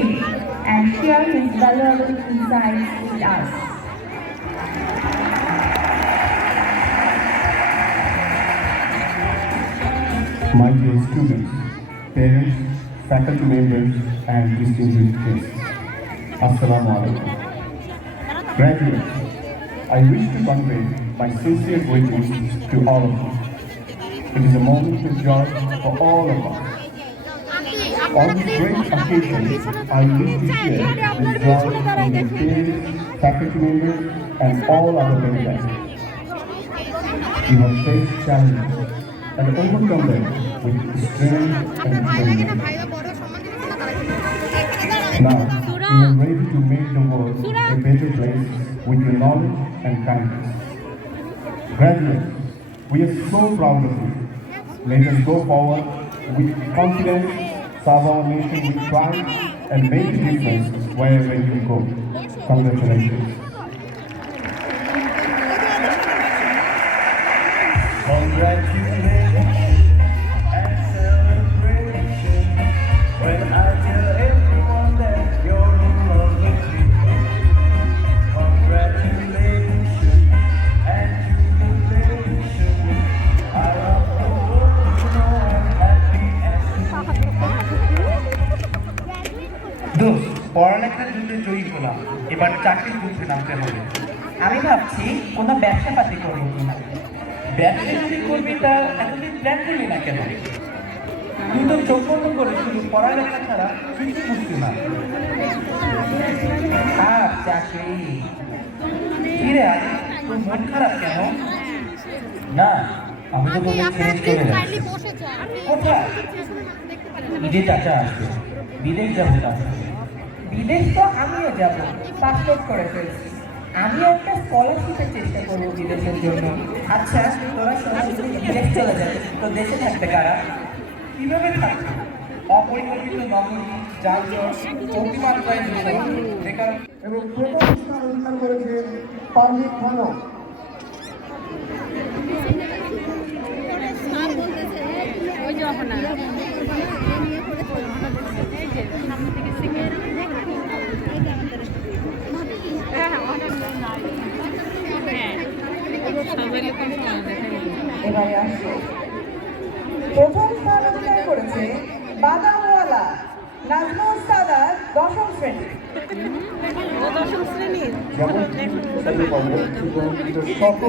and share his valuable insights with us. My dear students, parents, faculty members, and distinguished guests, Assalamu alaikum. Graduates, I wish to convey my sincere greetings to all of you. It is a moment of joy for all of us. On this great occasion, I wish to share the with my parents, faculty members, and all other benefactors. We have faced challenges and overcome them with strength and determination. Now, you are ready to make the world a better place with your knowledge and kindness. Graduates, we are so proud of you. Let us go forward with confidence, serve our nation with pride, and make a difference wherever you go. Congratulations. নামতে হবে। আমি ভাবছি কোনো ব্যবসা পাতি করব কিনা। ব্যবসা যদি করবি তা এতদিন প্ল্যান না কেন? তুই তো চোখ বন্ধ করে শুধু পড়ালেখা ছাড়া কিছু বুঝতি না। আর চাকরি। কিরে আজ তোর মন খারাপ কেন? না আমি তো তোকে চলে যাচ্ছি। কোথায়? ঈদে চাচা আসবে বিদেশ যাব চাচা বিদেশ তো আমিও যাব, পাসপোর্ট করে ফেলছি। আমি একটা স্কলারশিপের চেষ্টা করব বিদেশের জন্য। আচ্ছা তোরা সরাসরি বিদেশ চলে যাবে, তো দেশে থাকতে কারা? কীভাবে থাকবে? অপরিকল্পিত নগরী, যানজট অতিমাত্রায় এবং প্রথম স্থান অধিকার করেছে পাবলিক খানও ওই যে অহনা এই যে সামনে থেকে সিঙ্গেল হ্যাঁ হ্যাঁ সবাই লোকের সমান দেখাই এবারে আসছে প্রথম স্থান অধিকার করেছে বাদামওয়ালা নাজমুল সাদাত দশম শ্রেণি ও দশম শ্রেণির যেমন সাথে পাবো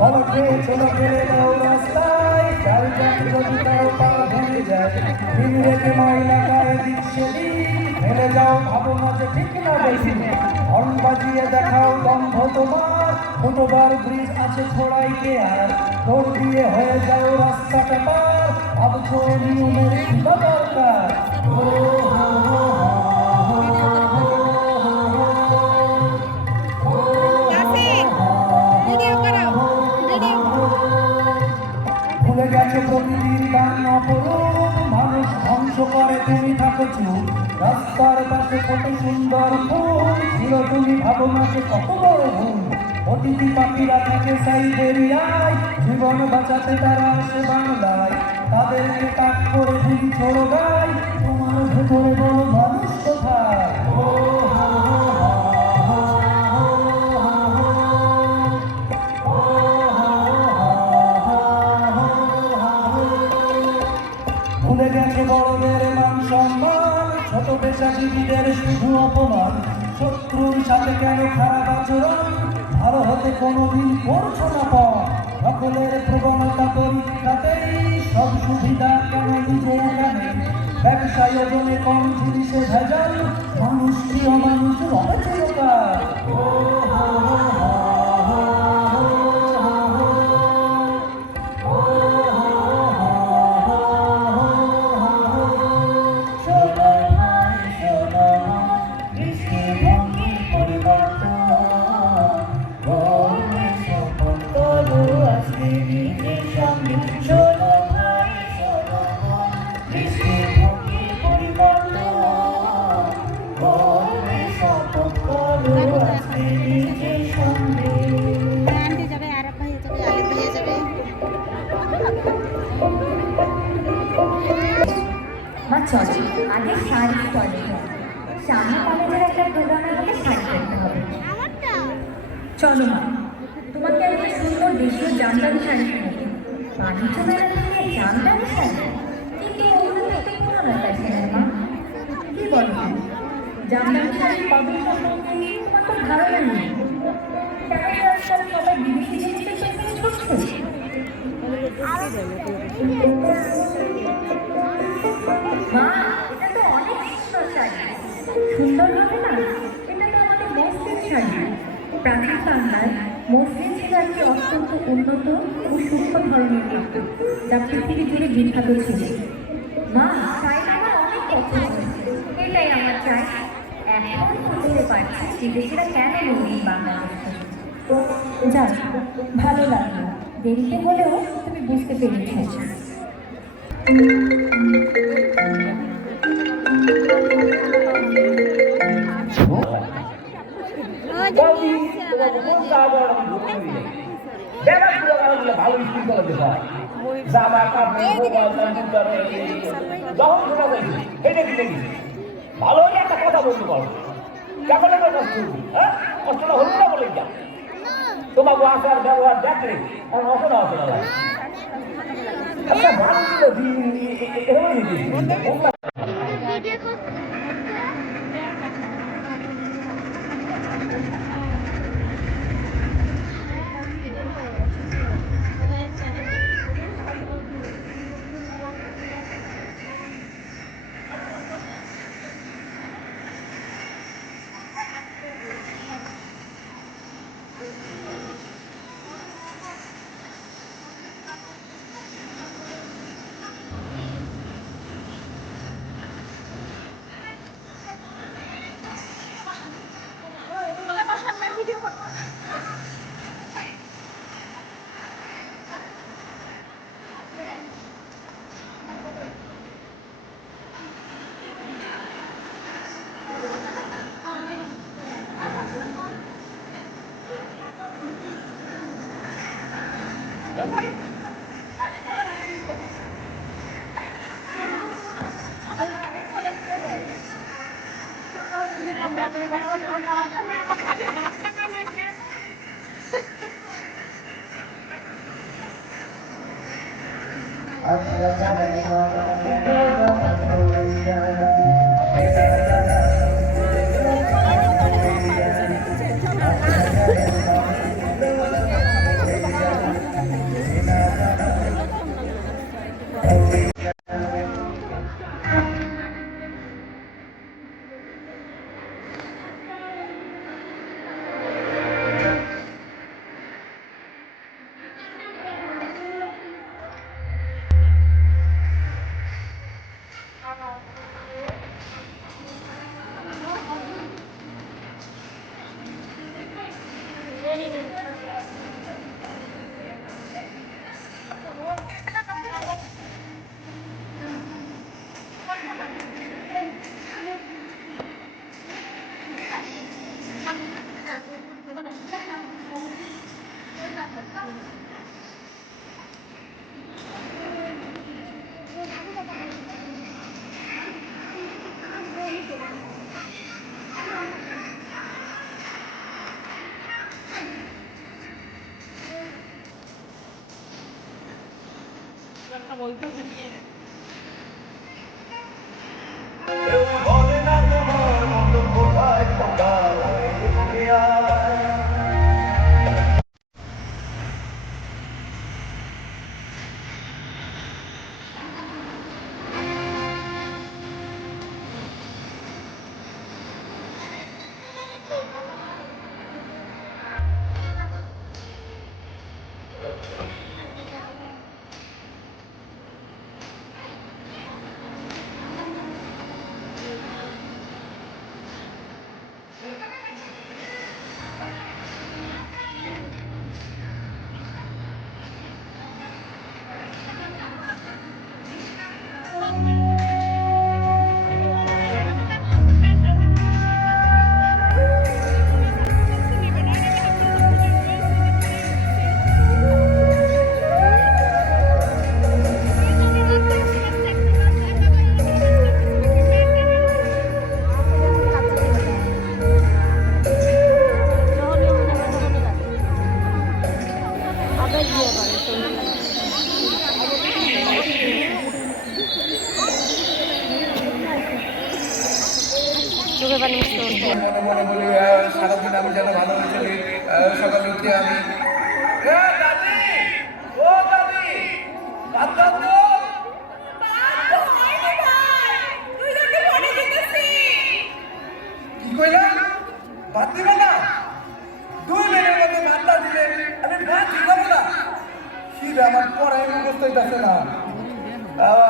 বলকে চলো ফেলে দাও রাস্তায়। চাল চাল যদি তাও পা ভেঙে যায় দিন রেখে ময়লা গায়ে দিক সেদিন। ফেলে যাও ভাবনা যে ঠিক না বেশি হর্ন বাজিয়ে দেখাও দম্ভ তোমার ফুটবার ব্রিজ আছে ছড়াইতে আর দৌড় দিয়ে হয়ে যাও রাস্তাটা পার। ভাবছ নিয়মের কি জীবন বাঁচাতে তারা আসে বাংলায়। তাদেরকে তাক করে দিন ছোড়ো গায় তোমার ভেতরে বড় মানুষ কোথায়? ভুলে গেছে বড়দের পেশাজীবীদের শুধু অপমান। শত্রুর সাথে কেন খারাপ আচরণ? ভালো হতে কোনোদিন করছ না পর সকলের প্রবণতা পরীক্ষাতেই সব সুবিধা কেন নিজে এখানে ব্যবসায় ওজনে কম জিনিসে ভেজাল, মানুষ প্রিয় মানুষ চলো আগে শাড়ি যাই। সামনে কলেজের একটা দোকানে গেলে শাড়ি কিনতে হবে। চলো মা তোমাকে একটা সুন্দর দেশীয় জামদানি শাড়ি কিনবে বাণিজ্য মেলা থেকে জামদানি শাড়ি? কিন্তু ওগুলো তো পুরোনো ফ্যাশনের মা। কি বলো? জামদানি শাড়ির কবে সম্পর্কে তোমার তো ধারণা নেই? সবাই বিদেশি জিনিসের পেছনে ছুটছে? মা, এটা তো অনেক সুন্দর শাড়ি। সুন্দর হবে না? এটা তো আমাদের মসলিন শাড়ি। প্রাচীন বাংলায় মসলিন অত্যন্ত উন্নত ও সূক্ষ্ম যা পৃথিবী জুড়ে বিখ্যাত ছিল। মা শাড়িটা আমার অনেক এটাই আমার চাই। এখন বুঝতে পারছি বিদেশিরা কেন রঙিন বাংলাদেশ যাক, ভালো লাগল। দেরিতে হলেও তুমি বুঝতে পেরেছ। জামা কাপড় যখন এটা কি দেখি ভালো হলে একটা কথা বলতে পারো কেমন একটা কষ্ট হ্যাঁ কষ্টটা হলো না বলে যা তোমার আচার ব্যবহার দেখলে আমার অসনা অসনা লাগে আচ্ছা ভালো দিন এভাবে চোখে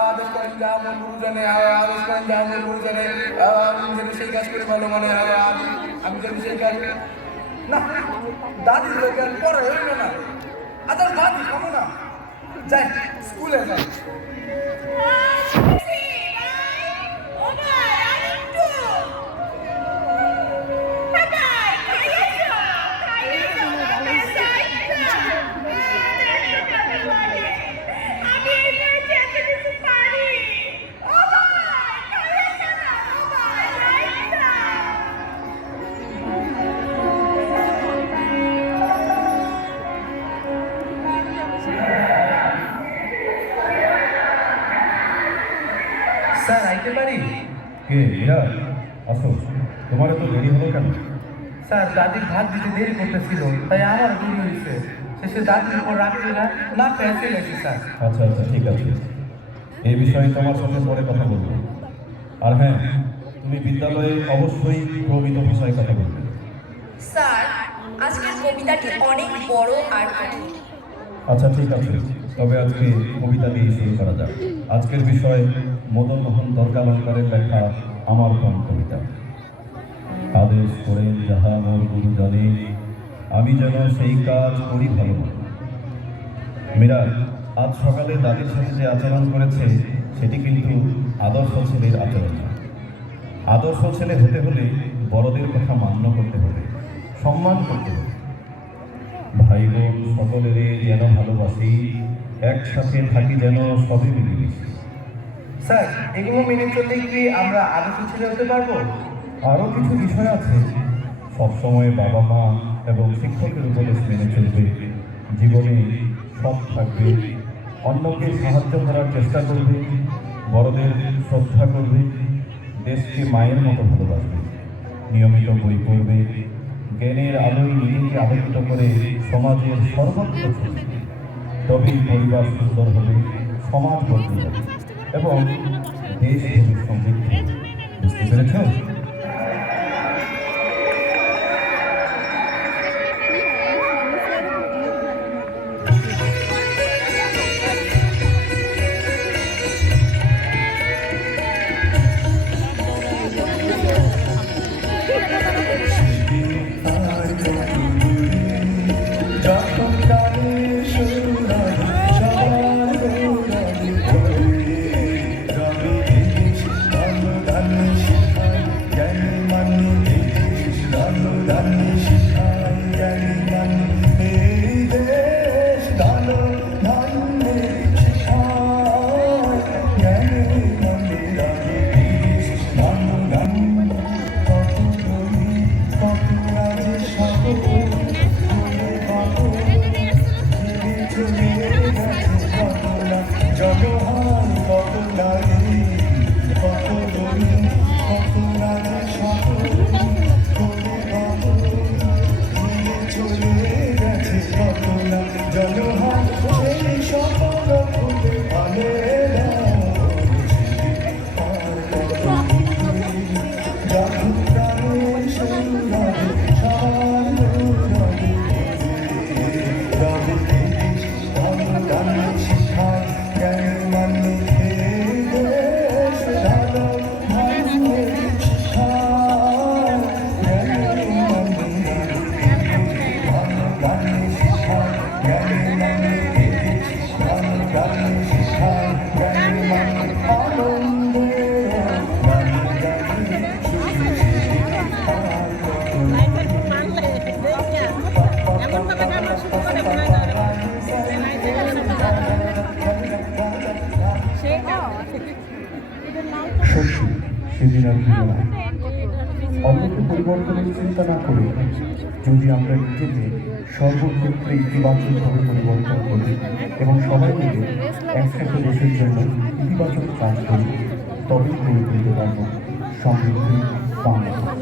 আদেশ করেন যা আমার গুরুজনে আহ, আদেশ করেন যা আমার আহ, আমি যেন সেই কাজ করে ভালো মানে আমি যেন সেই কাজ না দাদি লোকের পরে হইল না। আচ্ছা দাদি কেমন না। যাই স্কুলে যাই। আইতে পারি কে মীরা আসো তোমার তো দেরি হলো কেন? স্যার দাদির ভাত দিতে দেরি করতেছিল তাই আমার দেরি হয়েছে। শেষে দাদির উপর রাখছি না না পেঁচে গেছি স্যার। আচ্ছা আচ্ছা ঠিক আছে। এই বিষয়ে তোমার সাথে পরে কথা বলব। আর হ্যাঁ তুমি বিদ্যালয়ে অবশ্যই প্রমিত বিষয়ে কথা বলবে। স্যার আজকের কবিতাটি অনেক বড় আর কঠিন। আচ্ছা ঠিক আছে। তবে আজকে কবিতা দিয়ে শুরু করা যাক। আজকের বিষয় মদন মোহন দরকালঙ্কারের লেখা আমার কম কবিতা? আদেশ করেন যাহা মোর গুরু জানে আমি যেন সেই কাজ করি ভালো মতো। মীরা আজ সকালে দাদির সাথে যে আচরণ করেছে, সেটি কিন্তু আদর্শ ছেলের আচরণ আদর্শ ছেলে হতে হলে বড়দের কথা মান্য করতে হবে, সম্মান করতে হবে। ভাই বোন সকলেরই যেন ভালোবাসি, একসাথে থাকি যেন সবই মিলেমিশে। স্যার এগুলো মেনে চললে কি আমরা আদর্শ ছেলে হতে পারব? আরও কিছু বিষয় আছে। সবসময় বাবা মা এবং শিক্ষকের উপদেশ মেনে চলবে। জীবনে সৎ থাকবে, অন্যকে সাহায্য করার চেষ্টা করবে, বড়দের শ্রদ্ধা করবে, দেশকে মায়ের মতো ভালোবাসবে। নিয়মিত বই পড়বে, জ্ঞানের আলোয় নিজেকে আলোকিত করে সমাজের সর্বত্র তবেই পরিবার সুন্দর হবে, সমাজ বদলে যাবে। এবং দেশ সমৃদ্ধ। বুঝতে পেরেছ? সেদিন আর অন্যকে পরিবর্তনের চিন্তা না করে যদি আমরা নিজেকে সর্বক্ষেত্রে ইতিবাচকভাবে পরিবর্তন করি এবং সবাই মিলে একসাথে দেশের জন্য ইতিবাচক কাজ করি, তবেই গড়ে তুলতে পারব সমৃদ্ধি বাংলাদেশ